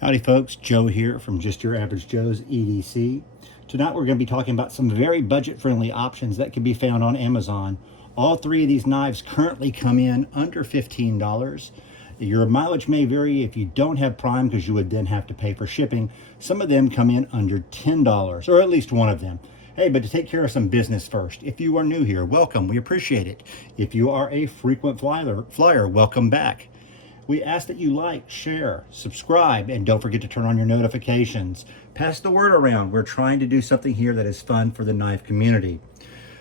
Howdy folks, Joe here from Just Your Average Joe's EDC. Tonight we're going to be talking about some very budget-friendly options that can be found on Amazon. All three of these knives currently come in under $15. Your mileage may vary if you don't have Prime, because you would then have to pay for shipping. Some of them come in under $10, or at least one of them. Hey, but to take care of some business first, if you are new here, welcome, we appreciate it. If you are a frequent flyer, welcome back. We ask that you like, share, subscribe, and don't forget to turn on your notifications. Pass the word around. We're trying to do something here that is fun for the knife community.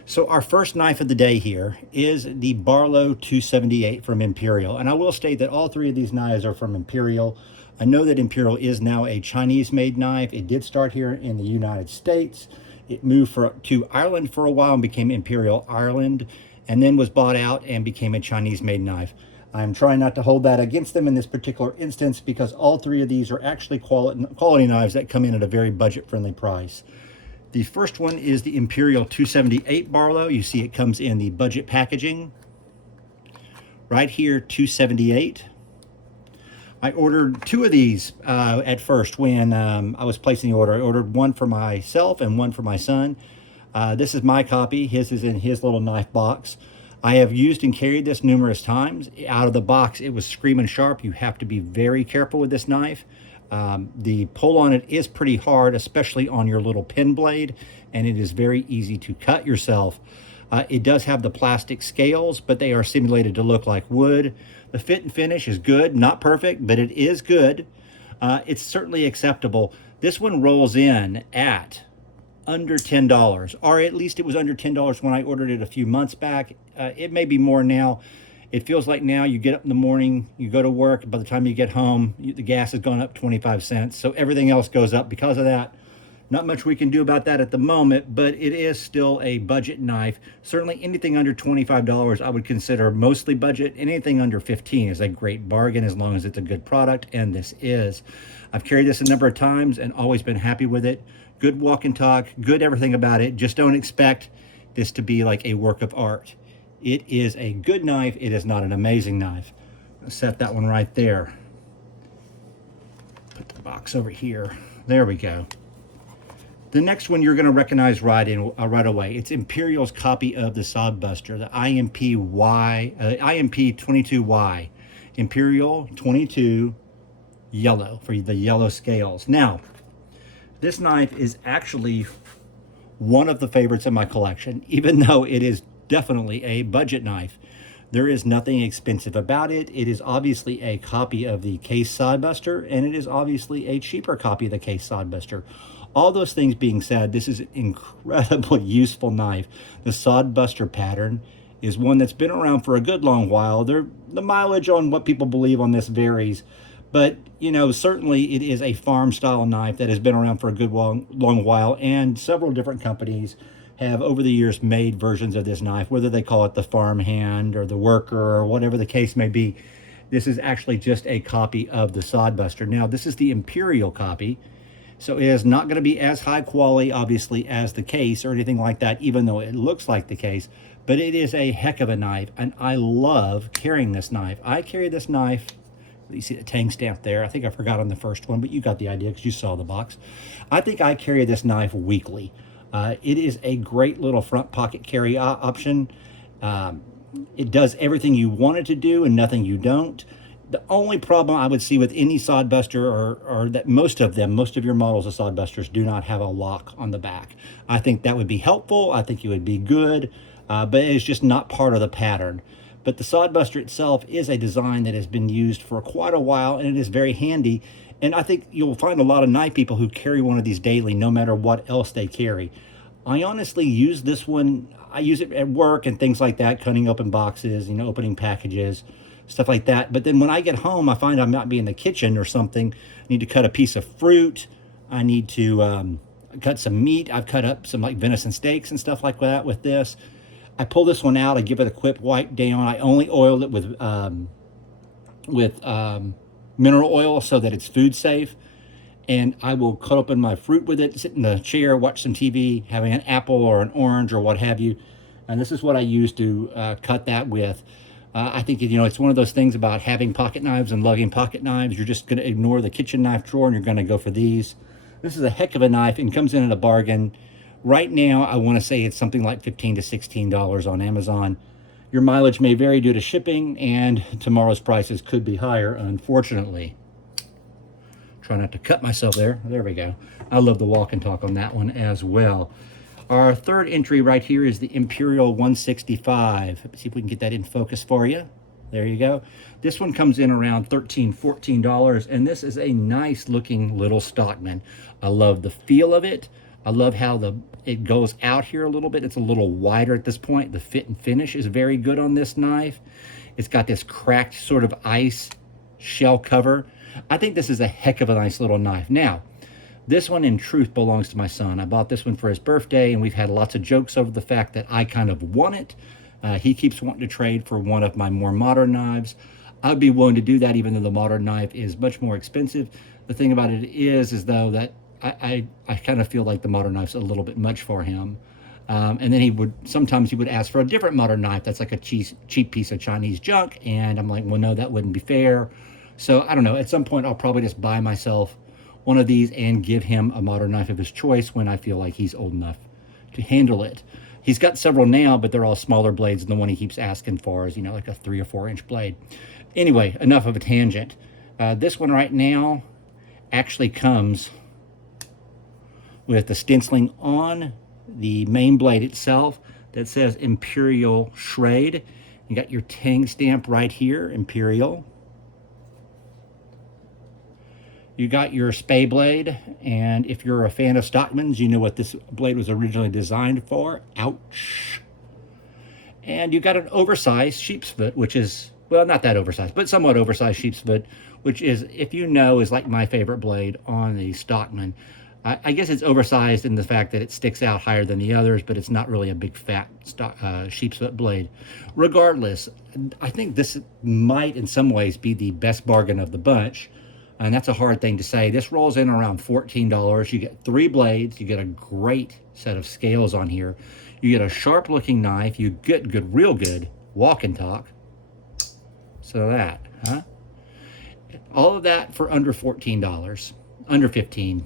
So our first knife of the day here is the Barlow 278 from Imperial. And I will state that all three of these knives are from Imperial. I know that Imperial is now a Chinese-made knife. It did start here in the United States. It moved to Ireland for a while and became Imperial Ireland, and then was bought out and became a Chinese-made knife. I'm trying not to hold that against them in this particular instance, because all three of these are actually quality knives that come in at a very budget-friendly price. The first one is the Imperial 278 Barlow. You see it comes in the budget packaging. Right here, 278. I ordered two of these at first when I was placing the order. I ordered one for myself and one for my son. This is my copy. His is in his little knife box. I have used and carried this numerous times. Out of the box, it was screaming sharp. You have to be very careful with this knife. The pull on it is pretty hard, especially on your little pin blade, and it is very easy to cut yourself. It does have the plastic scales, but they are simulated to look like wood. The fit and finish is good, not perfect, but it is good. It's certainly acceptable. This one rolls in at under $10, or at least it was under $10 when I ordered it a few months back. It may be more now. It feels like now you get up in the morning, you go to work, by the time you get home, the gas has gone up 25 cents. So everything else goes up because of that. Not much we can do about that at the moment, but it is still a budget knife. Certainly anything under $25 I would consider mostly budget. Anything under $15 is a great bargain as long as it's a good product, and this is. I've carried this a number of times and always been happy with it. Good walk and talk, good everything about it. Just don't expect this to be like a work of art. It is a good knife. It is not an amazing knife. I'll set that one right there. Put the box over here. There we go. The next one you're going to recognize right away. It's Imperial's copy of the Sodbuster, the IMP 22Y. Imperial 22 yellow, for the yellow scales. Now, this knife is actually one of the favorites in my collection, even though it is definitely a budget knife. There is nothing expensive about it. It is obviously a copy of the Case Sodbuster, and it is obviously a cheaper copy of the Case Sodbuster. All those things being said, this is an incredibly useful knife. The Sodbuster pattern is one that's been around for a good long while. The mileage on what people believe on this varies, but you know, certainly it is a farm style knife that has been around for a good long while, and several different companies have over the years made versions of this knife, whether they call it the farm hand or the worker or whatever the case may be. This is actually just a copy of the Sodbuster. Now, this is the Imperial copy, so it is not going to be as high quality, obviously, as the Case or anything like that, even though it looks like the Case, but it is a heck of a knife, and I love carrying this knife. I carry this knife. You see the tang stamp there. I think I forgot on the first one, but you got the idea because you saw the box. I think I carry this knife weekly. It is a great little front pocket carry option. It does everything you want it to do and nothing you don't. The only problem I would see with any Sodbuster, or that most of your models of Sodbusters do not have a lock on the back. I think that would be helpful. I think it would be good, but it's just not part of the pattern. But the Sodbuster itself is a design that has been used for quite a while, and it is very handy. And I think you'll find a lot of knife people who carry one of these daily, no matter what else they carry. I honestly use this one. I use it at work and things like that, cutting open boxes, you know, opening packages, stuff like that. But then when I get home, I find I might be in the kitchen or something. I need to cut a piece of fruit. I need to cut some meat. I've cut up some like venison steaks and stuff like that with this. I pull this one out. I give it a quick wipe down. I only oil it with mineral oil so that it's food safe. And I will cut open my fruit with it, sit in the chair, watch some TV, having an apple or an orange or what have you. And this is what I use to cut that with. I think, it's one of those things about having pocket knives and lugging pocket knives. You're just going to ignore the kitchen knife drawer and you're going to go for these. This is a heck of a knife and comes in at a bargain. Right now, I want to say it's something like $15 to $16 on Amazon. Your mileage may vary due to shipping, and tomorrow's prices could be higher, unfortunately. Try not to cut myself there. There we go. I love the walk and talk on that one as well. Our third entry right here is the Imperial 165. Let's see if we can get that in focus for you. There you go. This one comes in around $13, $14, and this is a nice looking little Stockman. I love the feel of it. I love how it goes out here a little bit. It's a little wider at this point. The fit and finish is very good on this knife. It's got this cracked sort of ice shell cover. I think this is a heck of a nice little knife. Now, this one in truth belongs to my son. I bought this one for his birthday, and we've had lots of jokes over the fact that I kind of want it. He keeps wanting to trade for one of my more modern knives. I'd be willing to do that even though the modern knife is much more expensive. The thing about it is though that I kind of feel like the modern knife's a little bit much for him. And then sometimes he would ask for a different modern knife that's like a cheap piece of Chinese junk. And I'm like, well, no, that wouldn't be fair. So I don't know, at some point I'll probably just buy myself one of these and give him a modern knife of his choice when I feel like he's old enough to handle it. He's got several now, but they're all smaller blades, and the one he keeps asking for is, like a 3 or 4 inch blade. Anyway, enough of a tangent. This one right now actually comes with the stenciling on the main blade itself that says Imperial Schrade. You got your Tang stamp right here, Imperial. You got your Spey blade, and if you're a fan of Stockmans, you know what this blade was originally designed for. Ouch. And you got an oversized sheep's foot, which is, well, not that oversized, but somewhat oversized sheep's foot, which is, if you know, is like my favorite blade on the Stockman. I guess it's oversized in the fact that it sticks out higher than the others, but it's not really a big fat sheep's foot blade. Regardless, I think this might in some ways be the best bargain of the bunch. And that's a hard thing to say. This rolls in around $14. You get 3 blades. You get a great set of scales on here. You get a sharp looking knife. You get real good walk and talk. So that, huh? All of that for under $14, under $15.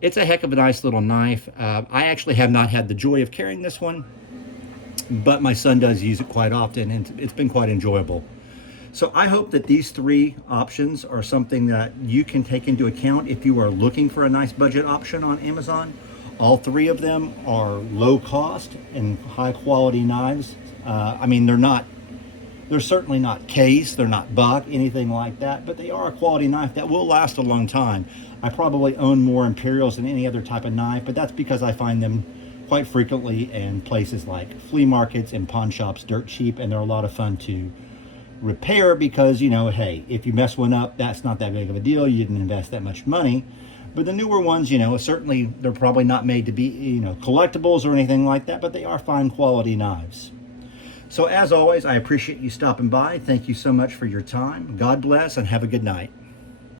It's a heck of a nice little knife. I actually have not had the joy of carrying this one, but my son does use it quite often, and it's been quite enjoyable. So I hope that these 3 options are something that you can take into account if you are looking for a nice budget option on Amazon. All 3 of them are low cost and high quality knives. I mean, they're certainly not Case, they're not Buck, anything like that, but they are a quality knife that will last a long time. I probably own more Imperials than any other type of knife, but that's because I find them quite frequently in places like flea markets and pawn shops dirt cheap, and they're a lot of fun to repair because, hey, if you mess one up, that's not that big of a deal. You didn't invest that much money. But the newer ones, certainly they're probably not made to be, collectibles or anything like that, but they are fine quality knives. So as always, I appreciate you stopping by. Thank you so much for your time. God bless and have a good night.